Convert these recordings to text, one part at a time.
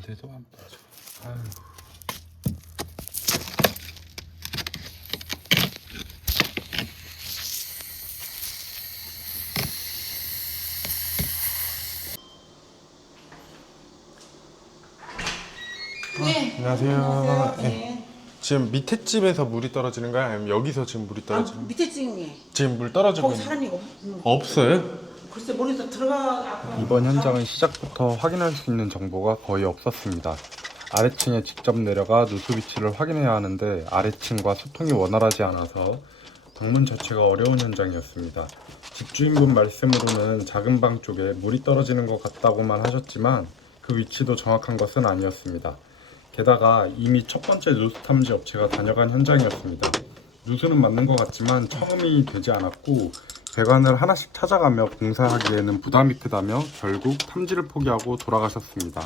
근데도 안 빠져. 아유. 네. 안녕하세요. 네. 네. 지금 밑에 집에서 물이 떨어지는 거야? 아니면 여기서 지금 물이 떨어지는 거야? 밑에 층에 지금 물 떨어지고 거기 있는 사람이 없어요? 글쎄 모르겠어. 들어가. 이번 현장은 시작부터 확인할 수 있는 정보가 거의 없었습니다. 아래층에 직접 내려가 누수 위치를 확인해야 하는데 아래층과 소통이 원활하지 않아서 방문 자체가 어려운 현장이었습니다. 집주인분 말씀으로는 작은 방 쪽에 물이 떨어지는 것 같다고만 하셨지만 그 위치도 정확한 것은 아니었습니다. 게다가 이미 첫 번째 누수 탐지 업체가 다녀간 현장이었습니다. 누수는 맞는 것 같지만 처음이 되지 않았고 배관을 하나씩 찾아가며 공사하기에는 부담이 크다며 결국 탐지를 포기하고 돌아가셨습니다.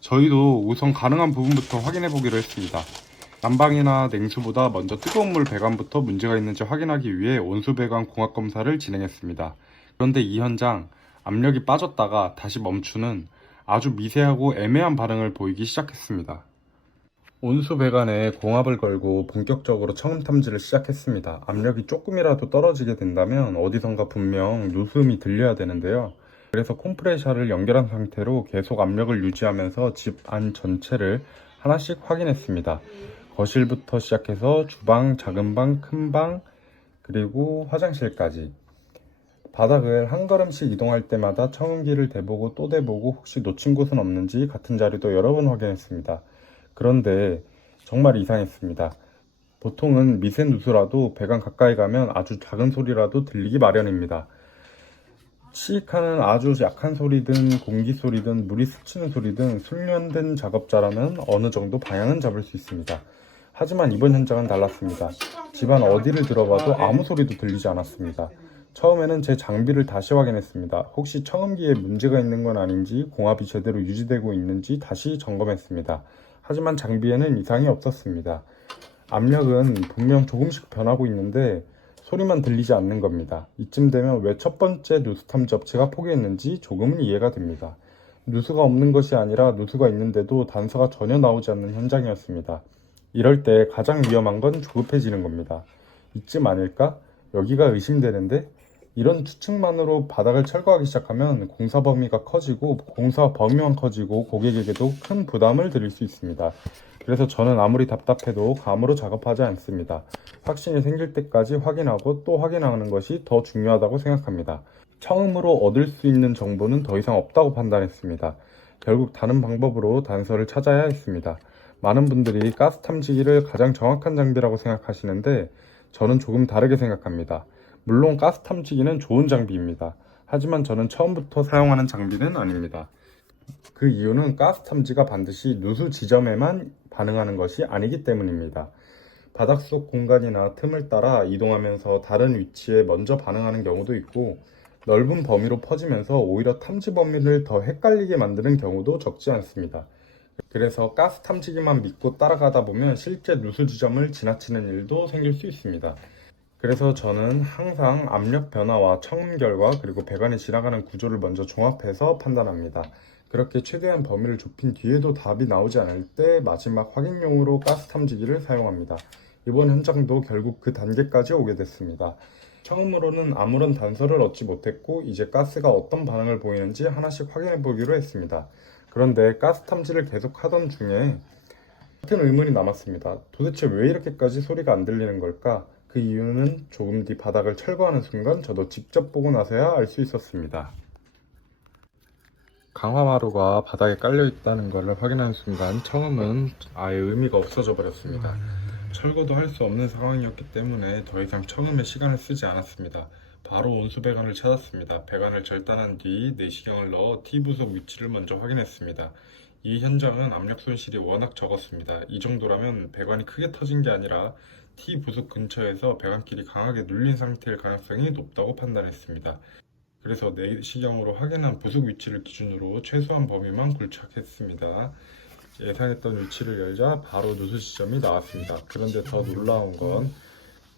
저희도 우선 가능한 부분부터 확인해 보기로 했습니다. 난방이나 냉수보다 먼저 뜨거운 물 배관부터 문제가 있는지 확인하기 위해 온수 배관 공학 검사를 진행했습니다. 그런데 이 현장 압력이 빠졌다가 다시 멈추는 아주 미세하고 애매한 반응을 보이기 시작했습니다. 온수 배관에 공압을 걸고 본격적으로 처음 탐지를 시작했습니다. 압력이 조금이라도 떨어지게 된다면 어디선가 분명 누수음이 들려야 되는데요. 그래서 컴프레셔를 연결한 상태로 계속 압력을 유지하면서 집 안 전체를 하나씩 확인했습니다. 거실부터 시작해서 주방, 작은 방, 큰 방, 그리고 화장실까지. 바닥을 한 걸음씩 이동할 때마다 청음기를 대보고 또 대보고 혹시 놓친 곳은 없는지 같은 자리도 여러 번 확인했습니다. 그런데 정말 이상했습니다. 보통은 미세 누수라도 배관 가까이 가면 아주 작은 소리라도 들리기 마련입니다. 치익하는 아주 약한 소리든 공기 소리든 물이 스치는 소리든 숙련된 작업자라면 어느 정도 방향은 잡을 수 있습니다. 하지만 이번 현장은 달랐습니다. 집안 어디를 들어봐도 아무 소리도 들리지 않았습니다. 처음에는 제 장비를 다시 확인했습니다. 혹시 청음기에 문제가 있는 건 아닌지, 공압이 제대로 유지되고 있는지 다시 점검했습니다. 하지만 장비에는 이상이 없었습니다. 압력은 분명 조금씩 변하고 있는데 소리만 들리지 않는 겁니다. 이쯤 되면 왜 첫 번째 누수 탐지 업체가 포기했는지 조금은 이해가 됩니다. 누수가 없는 것이 아니라 누수가 있는데도 단서가 전혀 나오지 않는 현장이었습니다. 이럴 때 가장 위험한 건 조급해지는 겁니다. 이쯤 아닐까? 여기가 의심되는데? 이런 추측만으로 바닥을 철거하기 시작하면 공사 범위가 커지고 공사 범위만 커지고 고객에게도 큰 부담을 드릴 수 있습니다. 그래서 저는 아무리 답답해도 감으로 작업하지 않습니다. 확신이 생길 때까지 확인하고 또 확인하는 것이 더 중요하다고 생각합니다. 처음으로 얻을 수 있는 정보는 더 이상 없다고 판단했습니다. 결국 다른 방법으로 단서를 찾아야 했습니다. 많은 분들이 가스 탐지기를 가장 정확한 장비라고 생각하시는데 저는 조금 다르게 생각합니다. 물론 가스 탐지기는 좋은 장비입니다. 하지만 저는 처음부터 사용하는 장비는 아닙니다. 그 이유는 가스 탐지가 반드시 누수 지점에만 반응하는 것이 아니기 때문입니다. 바닥속 공간이나 틈을 따라 이동하면서 다른 위치에 먼저 반응하는 경우도 있고 넓은 범위로 퍼지면서 오히려 탐지 범위를 더 헷갈리게 만드는 경우도 적지 않습니다. 그래서 가스 탐지기만 믿고 따라가다 보면 실제 누수 지점을 지나치는 일도 생길 수 있습니다. 그래서 저는 항상 압력 변화와 청음 결과 그리고 배관이 지나가는 구조를 먼저 종합해서 판단합니다. 그렇게 최대한 범위를 좁힌 뒤에도 답이 나오지 않을 때 마지막 확인용으로 가스 탐지기를 사용합니다. 이번 현장도 결국 그 단계까지 오게 됐습니다. 처음으로는 아무런 단서를 얻지 못했고 이제 가스가 어떤 반응을 보이는지 하나씩 확인해 보기로 했습니다. 그런데 가스 탐지를 계속 하던 중에 같은 의문이 남았습니다. 도대체 왜 이렇게까지 소리가 안 들리는 걸까? 그 이유는 조금 뒤 바닥을 철거하는 순간 저도 직접 보고 나서야 알 수 있었습니다. 강화마루가 바닥에 깔려 있다는 것을 확인한 순간 청음은 아예 의미가 없어져 버렸습니다. 철거도 할 수 없는 상황이었기 때문에 더 이상 청음에 시간을 쓰지 않았습니다. 바로 온수 배관을 찾았습니다. 배관을 절단한 뒤 내시경을 넣어 T 부속 위치를 먼저 확인했습니다. 이 현장은 압력 손실이 워낙 적었습니다. 이 정도라면 배관이 크게 터진 게 아니라 T 부속 근처에서 배관끼리 강하게 눌린 상태일 가능성이 높다고 판단했습니다. 그래서 내시경으로 확인한 부속 위치를 기준으로 최소한 범위만 굴착했습니다. 예상했던 위치를 열자 바로 누수 지점이 나왔습니다. 그런데 더 놀라운 건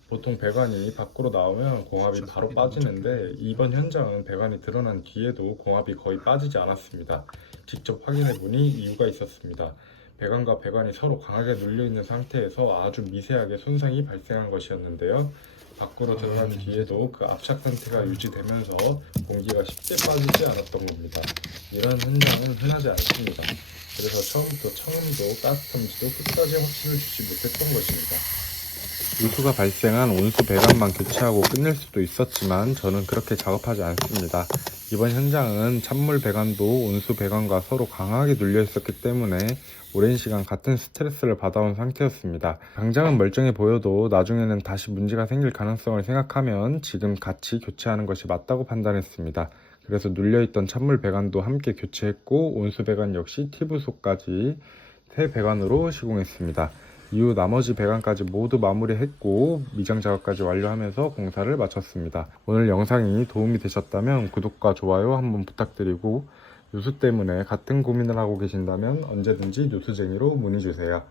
보통 배관이 밖으로 나오면 공압이 바로 빠지는데 이번 현장은 배관이 드러난 뒤에도 공압이 거의 빠지지 않았습니다. 직접 확인해보니 이유가 있었습니다. 배관과 배관이 서로 강하게 눌려있는 상태에서 아주 미세하게 손상이 발생한 것이었는데요. 밖으로 들어간 뒤에도 그 압착 상태가 유지되면서 공기가 쉽게 빠지지 않았던 겁니다. 이런 현상은 흔하지 않습니다. 그래서 처음부터 청음도 가스텀지도 끝까지 확신을 주지 못했던 것입니다. 누수가 발생한 온수 배관만 교체하고 끝낼 수도 있었지만 저는 그렇게 작업하지 않습니다. 이번 현장은 찬물 배관도 온수 배관과 서로 강하게 눌려 있었기 때문에 오랜 시간 같은 스트레스를 받아온 상태였습니다. 당장은 멀쩡해 보여도 나중에는 다시 문제가 생길 가능성을 생각하면 지금 같이 교체하는 것이 맞다고 판단했습니다. 그래서 눌려있던 찬물 배관도 함께 교체했고 온수 배관 역시 티브소까지 새 배관으로 시공했습니다. 이후 나머지 배관까지 모두 마무리했고 미장 작업까지 완료하면서 공사를 마쳤습니다. 오늘 영상이 도움이 되셨다면 구독과 좋아요 한번 부탁드리고 누수 때문에 같은 고민을 하고 계신다면 언제든지 누수쟁이로 문의주세요.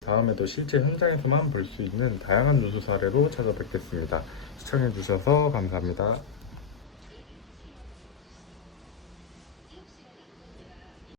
다음에도 실제 현장에서만 볼 수 있는 다양한 누수 사례로 찾아뵙겠습니다. 시청해주셔서 감사합니다.